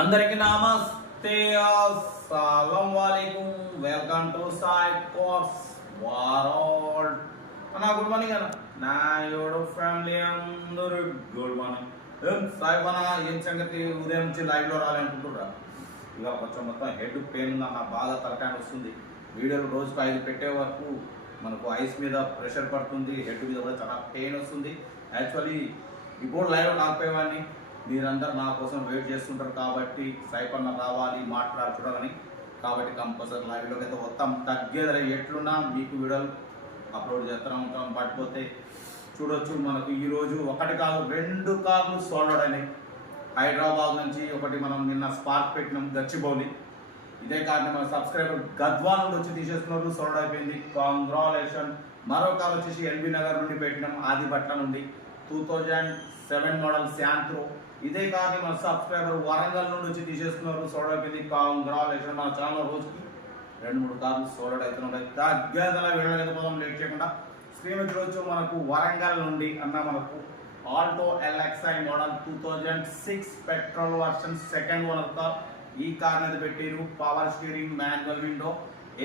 అందరికి నమస్తే అస్సలం వాలేకుం. Welcome to Sai cars world అన్న గుడ్ మార్నింగ్ అన్న. నా యోడు ఫ్యామిలీ అందరూ గుడ్ మార్నింగ్. ఏం సాయి అన్న ఏం సంగతి? ఉదయం నుంచి లైవ్లో లో ఇక కొంచెం మొత్తం హెడ్ పెయిన్ ఉందన్న బాగా తలకాయ వస్తుంది వీడియోలు రోజుకు ఐదు పెట్టే వరకు మనకు ఐస్ మీద ప్రెషర్ పడుతుంది హెడ్ మీద కూడా చాలా పెయిన్ వస్తుంది. యాక్చువల్లీ ఇప్పుడు లైవ్ రాకపోయేవాడిని మీరందరూ నా కోసం వెయిట్ చేస్తుంటారు కాబట్టి సైపన్న రావాలి మాట్లాడాలి చూడాలని. కాబట్టి కంపల్సరీ లైవ్లోకి అయితే వస్తాం. తగ్గేది ఎట్లున్నా మీకు వీడియోలు అప్లోడ్ చేస్తూనే ఉంటాం పడిపోతే చూడొచ్చు మనకు. ఈరోజు ఒకటి కాదు రెండు కార్లు సోల్డ్ అయినాయి. హైదరాబాద్ నుంచి ఒకటి మనం నిన్న స్పార్క్ పెట్టినాం గచ్చిబౌలి. ఇదే కారణం మన సబ్స్క్రైబర్ గద్వాల్ నుండి వచ్చి తీసేసుకున్నారు సోల్డ్ అయిపోయింది. కాంగ్రాలేషన్ మరో కార్ వచ్చేసి ఎల్బీ నగర్ నుండి పెట్టినాం. ఆదిపట్ల నుండి. Two thousand seven model Santro ఇదే కారణం మన సబ్స్క్రైబర్ వరంగల్ నుండి వచ్చి తీసేసుకున్నారు సోల్డ్ అయిపోయింది కాంగ్రాలేషన్ మన ఛానల్ రోజుకి రెండు మూడు కార్లు సోలడ్ అవుతున్నాయి తగ్గదల వెళ్ళలేకపోదాం లేట్ చేయకుండా. స్క్రీన్ మీద రోజు మనకు వరంగల్ నుండి అన్న మనకు Alto LXI model two thousand six petrol version second owner car ఈ కార్ అనేది పెట్టారు. Power steering manual window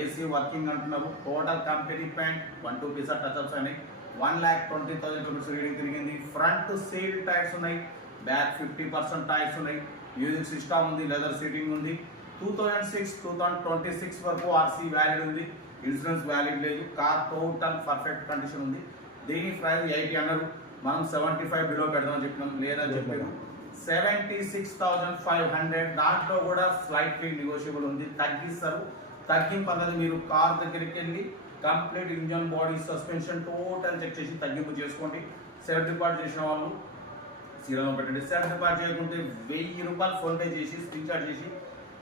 AC working అంటున్నారు. Total company paint one two piece touchups అనేవి one lakh twenty thousand rupees reading తిరిగింది. Front seal tyres ఉన్నాయి. Back fifty percent tyres ఉన్నాయి. Music system ఉంది leather seating ఉంది. Two thousand six two thousand twenty six వరకు RC valid ఉంది. Insurance valid లేదు. Car total perfect condition ఉంది. దీని ప్రైస్ ఎయిటీ అన్నారు. మనం సెవెంటీ ఫైవ్ బిలో పెడదామని చెప్పినాం. లేదని చెప్పారు. Seventy six thousand five hundred దాంట్లో కూడా స్లైట్లీ నెగోషియబుల్ ఉంది. తగ్గిస్తారు. తగ్గింపు అన్నది మీరు కార్ దగ్గరికి వెళ్ళి complete engine body suspension total check చేసి తగ్గింపు చేసుకోండి. సెల్ఫ్ డిపార్ట్ చేసిన వాళ్ళు సీరియల్ నెంబర్ పెట్టండి. సెల్ఫ్ డిపార్ట్ చేయకుంటే వెయ్యి రూపాయలు ఫోన్ పే చేసి స్క్రీన్ షాట్ చేసి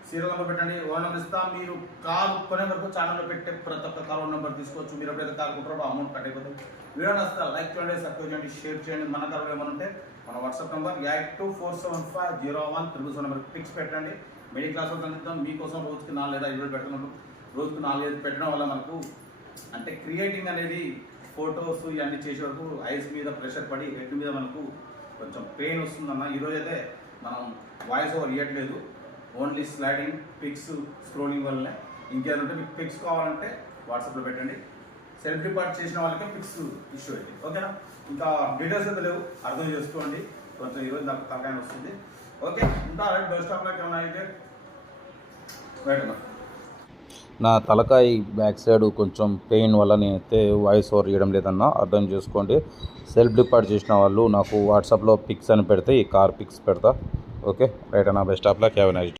సీరియల్ నెంబర్ పెట్టండి. ఓన్ నెంబర్ ఇస్తా మీరు కాల్ కొనే వరకు ఛానల్లో పెట్టే ప్రతి ఒక్క కాల్ నెంబర్ తీసుకోవచ్చు. మీరు ఎప్పుడైతే కాల్ కొంటారో అమౌంట్ కట్టకపోతే వీడియో నచ్చితే లైక్ చేయండి సబ్స్క్రైబ్ చేయండి షేర్ చేయండి. మన కాల్ ఏమనుంటే ఉంటే మన WhatsApp number eight two four seven five zero one triple seven number pics పెట్టండి. మిడిల్ క్లాస్ వాళ్ళకి అందిద్దాం. మీకోసం రోజుకి నాలుగు లేదా ఐదు పెడుతున్నాం రోజుకి నాలుగు ఐదు పెట్టడం వల్ల మనకు అంటే క్రియేటింగ్ అనేది ఫొటోస్ ఇవన్నీ చేసే వరకు ఐస్ మీద ప్రెషర్ పడి హెడ్ మీద మనకు కొంచెం పెయిన్ వస్తుందన్న. ఈరోజు అయితే మనం వాయిస్ ఓవర్ ఇవ్వట్లేదు ఓన్లీ స్లైడింగ్ పిక్స్ స్క్రోలింగ్ వల్లనే. ఇంకేదంటే మీకు పిక్స్ కావాలంటే వాట్సాప్లో పెట్టండి. సెల్ఫ్ రిపార్ట్ చేసిన వాళ్ళకే పిక్స్ ఇష్యూ అయింది ఓకేనా? ఇంకా డీటెయిల్స్ అయితే లేవు. అర్థం చేసుకోండి. కొంచెం ఈరోజు నాకు తగ్గానే వస్తుంది ఓకే ఇంకా బెస్ట్ స్టాప్ లైక్ ఏమైనా అయితే రైట్ నా తలకాయ బ్యాక్ సైడ్ కొంచెం పెయిన్ వల్ల నేనైతే వాయిస్ ఓవర్ ఇవ్వడం లేదన్నా అర్థం చేసుకోండి. సెల్ఫ్ డిపార్ట్ చేసిన వాళ్ళు నాకు వాట్సాప్లో పిక్స్ అని పెడితే ఈ కార్ పిక్స్ పెడతా. ఓకే రైట్ అన్న best of luck have nice